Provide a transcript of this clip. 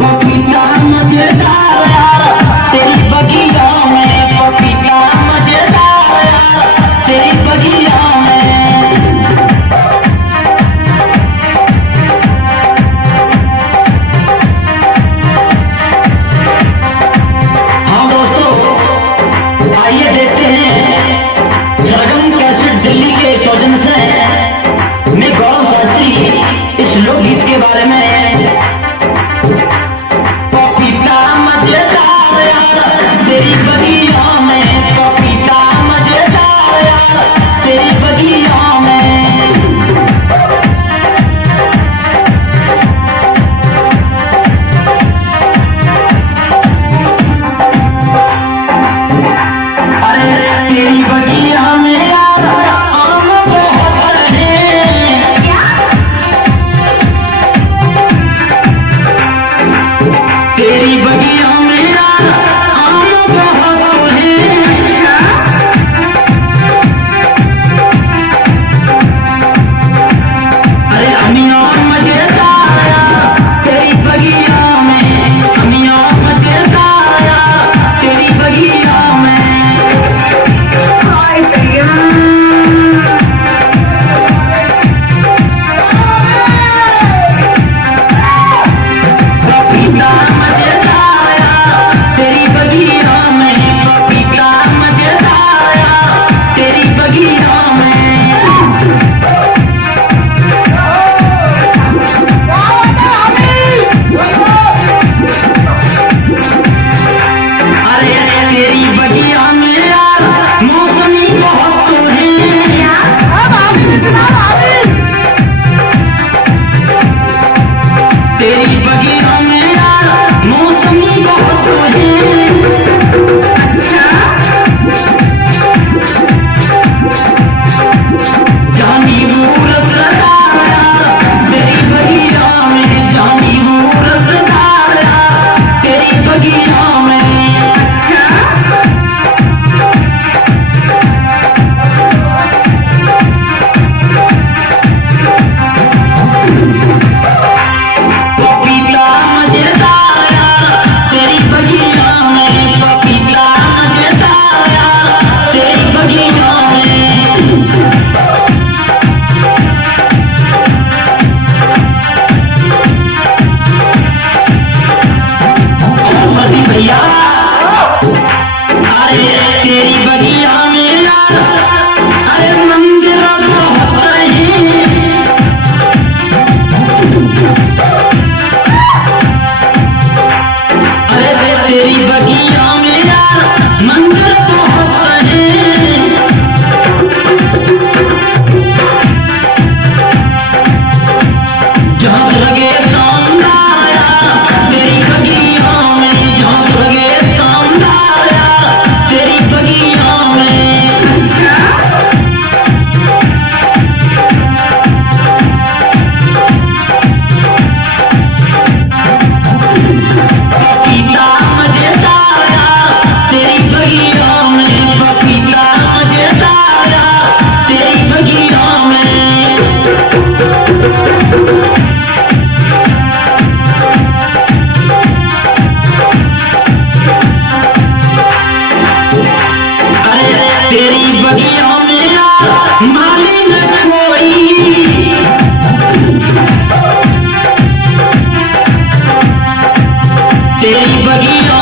पपीता मजेदार यार तेरी बगिया में, पपीता मजेदार यार तेरी बगिया में। हाँ दोस्तों, आइए देखते हैं सरगम कैसेट दिल्ली के सौजन्य से मैं गौरव शास्त्री इस लोकगीत के बारे में। पपीता मजेदार यार तेरी बगिया में, पपीता मजेदार यार तेरी बगिया में। अरे तेरी बगिया में यार आम बहुत हैं, तेरी बगिया में यार आम बहुत हैं। अरे अमिया मजेदार यार तेरी बगिया में, अमिया मजेदार यार तेरी बगिया में। पपीता मजेदार यार तेरी बगिया में, पपीता मजेदार यार तेरी बगिया में। अरे तेरी बगिया में यार मौसमी बहुत हैं, तेरी बगिया में यार मौसमी बहुत हैं। जानी वो रसदार यार तेरी बगिया में, जानी वो रसदार यार तेरी बगिया में। पपीता मजेदार यार तेरी बगिया में, पपीता मजेदार यार तेरी बगिया में। मसी भैया, अरे तेरी बगिया में यार अरे मंदिर बहुत हैं, अरे तेरी बगिया में यार मंदिर बहुत हैं। जहाँ लगे शानदार यार तेरी बगिया में, जहाँ लगे शानदार यार तेरी बगिया में। पपीता मजेदार यार तेरी बगिया में, पपीता मजेदार यार तेरी बगिया में। अरे तेरी बगिया में यार माली न कोई, तेरी बगिया